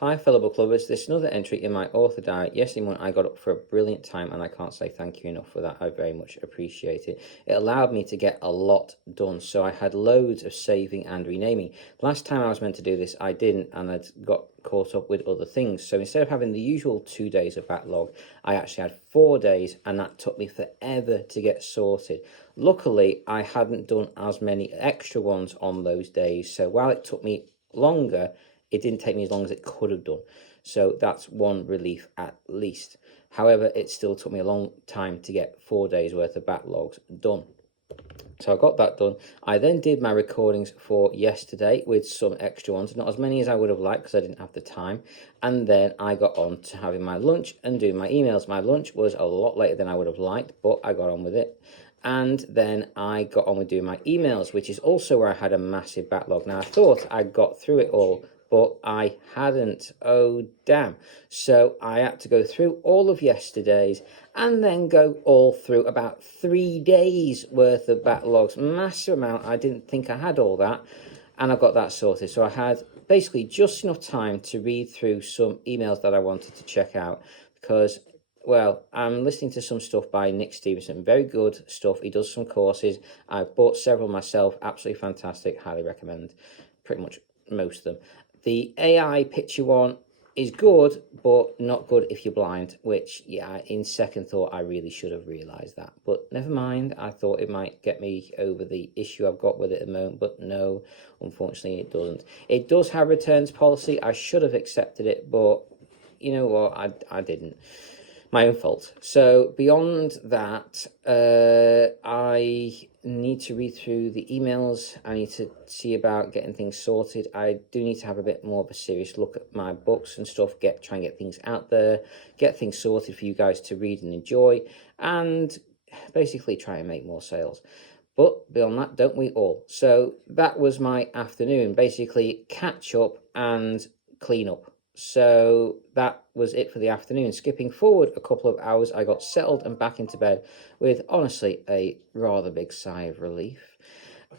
Hi, fellow book lovers. This is another entry in my author diary. Yesterday morning, I got up for a brilliant time, and I can't say thank you enough for that. I very much appreciate it. It allowed me to get a lot done, so I had loads of saving and renaming. Last time I was meant to do this, I didn't, and I'd got caught up with other things. So instead of having the usual 2 days of backlog, I actually had 4 days, and that took me forever to get sorted. Luckily, I hadn't done as many extra ones on those days, so while it took me longer, it didn't take me as long as it could have done. So that's one relief at least. However, it still took me a long time to get 4 days worth of backlogs done. So I got that done. I then did my recordings for yesterday with some extra ones, not as many as I would have liked because I didn't have the time. And then I got on to having my lunch and doing my emails. My lunch was a lot later than I would have liked, but I got on with it. And then I got on with doing my emails, which is also where I had a massive backlog. Now, I thought I got through it all, but I hadn't. Oh, damn. So I had to go through all of yesterday's and then go all through about 3 days worth of backlogs. Massive amount. I didn't think I had all that, and I got that sorted. So I had basically just enough time to read through some emails that I wanted to check out because, well, I'm listening to some stuff by Nick Stevenson. Very good stuff. He does some courses. I've bought several myself. Absolutely fantastic. Highly recommend pretty much most of them. The AI picture one is good, but not good if you're blind, which, yeah, in second thought, I really should have realised that. But never mind, I thought it might get me over the issue I've got with it at the moment, but no, unfortunately it doesn't. It does have returns policy. I should have accepted it, but you know what, I didn't. My own fault. So beyond that, I need to read through the emails. I need to see about getting things sorted. I do need to have a bit more of a serious look at my books and stuff, try and get things out there, get things sorted for you guys to read and enjoy, and basically try and make more sales. But beyond that, don't we all? So that was my afternoon, basically catch up and clean up. So that was it for the afternoon. Skipping forward a couple of hours, I got settled and back into bed with, honestly, a rather big sigh of relief.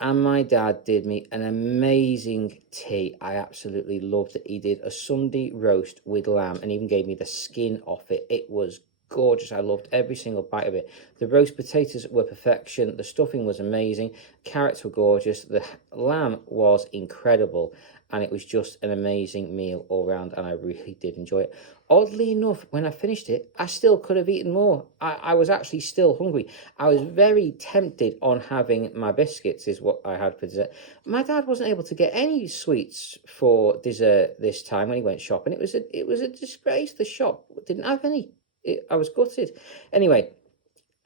And my dad did me an amazing tea. I absolutely loved it. He did a Sunday roast with lamb and even gave me the skin off it. It was gorgeous. I loved every single bite of it. The roast potatoes were perfection. The stuffing was amazing. Carrots were gorgeous. The lamb was incredible. And it was just an amazing meal all round, and I really did enjoy it. Oddly enough, when I finished it, I still could have eaten more. I was actually still hungry. I was very tempted on having my biscuits, is what I had for dessert. My dad wasn't able to get any sweets for dessert this time when he went shopping. It was a disgrace. The shop didn't have any. I was gutted. Anyway,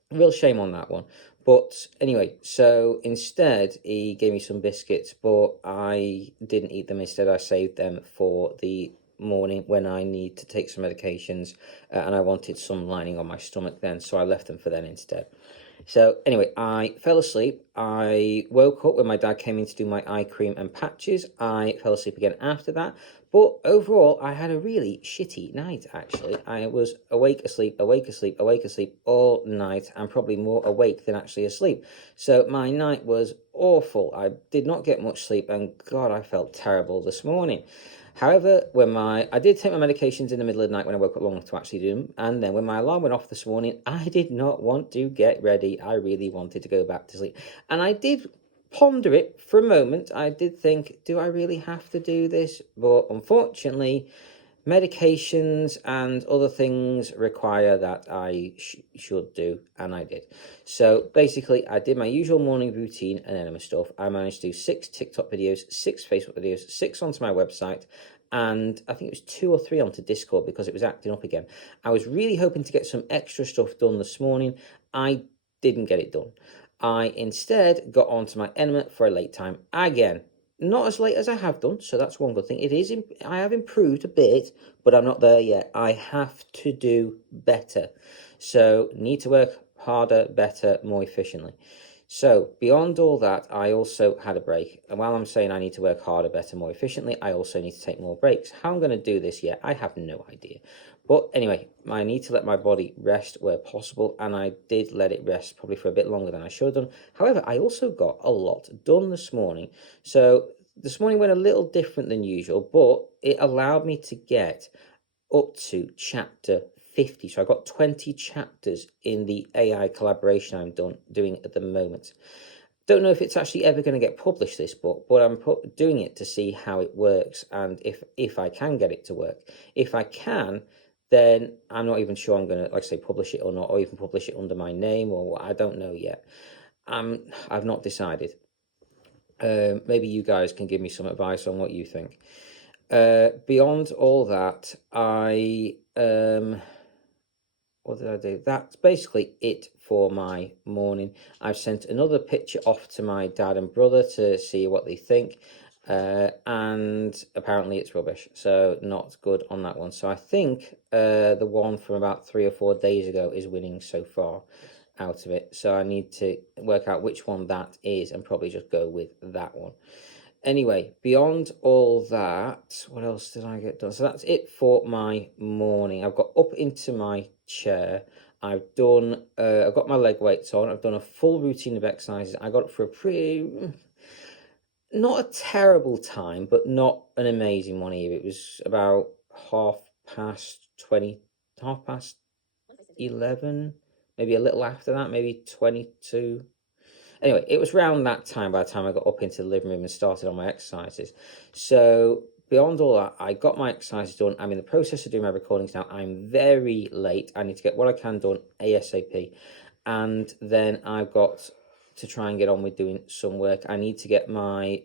real shame on that one. But anyway, so instead he gave me some biscuits, but I didn't eat them. Instead, I saved them for the morning when I need to take some medications, and I wanted some lining on my stomach then, so I left them for then instead. So anyway, I fell asleep. I woke up when my dad came in to do my eye cream and patches. I fell asleep again after that. But overall, I had a really shitty night, actually. I was awake, asleep, awake, asleep, awake, asleep all night, and probably more awake than actually asleep. So my night was awful. I did not get much sleep, and God, I felt terrible this morning. However, I did take my medications in the middle of the night when I woke up long enough to actually do them, and then when my alarm went off this morning, I did not want to get ready. I really wanted to go back to sleep, and I did ponder it for a moment. I did think, do I really have to do this? But unfortunately, medications and other things require that I should do, and I did. So basically, I did my usual morning routine and enema stuff. I managed to do 6 TikTok videos, 6 Facebook videos, 6 onto my website, and I think it was 2 or 3 onto Discord because it was acting up again. I was really hoping to get some extra stuff done this morning. I didn't get it done. I instead got onto my enema for a late time again. Not as late as I have done, so that's one good thing. I have improved a bit, but I'm not there yet. I have to do better. So need to work harder, better, more efficiently. So beyond all that, I also had a break. And while I'm saying I need to work harder, better, more efficiently, I also need to take more breaks. How I'm going to do this yet, I have no idea. But anyway, I need to let my body rest where possible, and I did let it rest probably for a bit longer than I should have done. However, I also got a lot done this morning. So this morning went a little different than usual, but it allowed me to get up to chapter 50. So I got 20 chapters in the AI collaboration I'm doing at the moment. Don't know if it's actually ever going to get published, this book, but I'm doing it to see how it works and if I can get it to work. If I can, then I'm not even sure I'm going to, like I say, publish it or not, or even publish it under my name or what. I don't know yet. I've not decided. Maybe you guys can give me some advice on what you think. Beyond all that, what did I do? That's basically it for my morning. I've sent another picture off to my dad and brother to see what they think. And apparently it's rubbish, so not good on that one. So I think the one from about 3 or 4 days ago is winning so far out of it. So I need to work out which one that is and probably just go with that one. Anyway, beyond all that, what else did I get done? So that's it for my morning. I've got up into my chair. I've got my leg weights on. I've done a full routine of exercises. I got up for a pretty, not a terrible time, but not an amazing one either. It was about 11, maybe a little after that, maybe 22. Anyway, it was around that time by the time I got up into the living room and started on my exercises. So beyond all that, I got my exercises done. I'm in the process of doing my recordings now. I'm very late. I need to get what I can done ASAP. And then I've got to try and get on with doing some work. I need to get my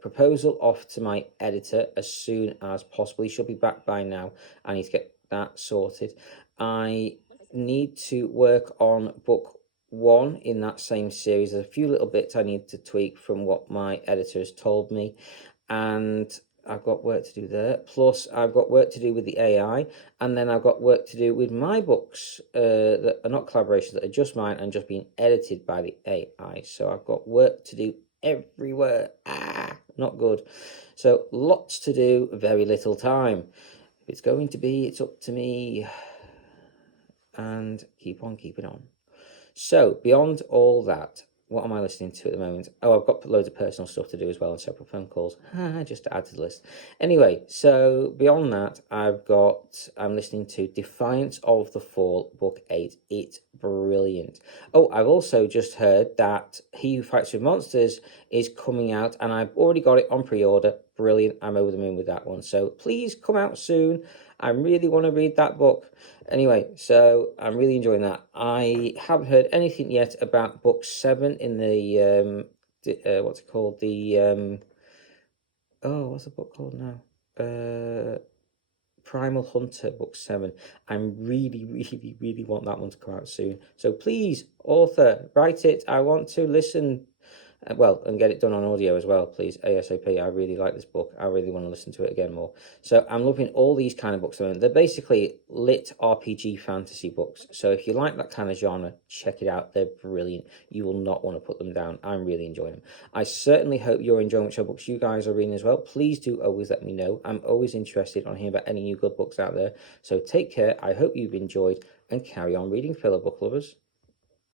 proposal off to my editor as soon as possible. He should be back by now. I need to get that sorted. I need to work on book 1 in that same series. There's a few little bits I need to tweak from what my editor has told me, and I've got work to do there. Plus, I've got work to do with the AI, and then I've got work to do with my books that are not collaborations, that are just mine and just being edited by the AI. So I've got work to do everywhere. Not good. So lots to do, very little time. If it's going to be, it's up to me. And keep on keeping on. So, beyond all that, what am I listening to at the moment? Oh, I've got loads of personal stuff to do as well and separate phone calls, just to add to the list. Anyway, so beyond that, I'm listening to Defiance of the Fall, Book 8. It's brilliant. Oh, I've also just heard that He Who Fights with Monsters is coming out, and I've already got it on pre-order. Brilliant. I'm over the moon with that one. So please come out soon. I really want to read that book. Anyway, so I'm really enjoying that. I haven't heard anything yet about book 7 in the what's it called? What's the book called now? Primal Hunter, book 7. I'm really, really, really want that one to come out soon. So please, author, write it. I want to listen. And get it done on audio as well, please, ASAP. I really like this book. I really want to listen to it again more. So I'm loving all these kind of books. They're basically lit RPG fantasy books. So if you like that kind of genre, check it out. They're brilliant. You will not want to put them down. I'm really enjoying them. I certainly hope you're enjoying which books you guys are reading as well. Please do always let me know. I'm always interested on hearing about any new good books out there. So take care. I hope you've enjoyed and carry on reading, fellow book lovers.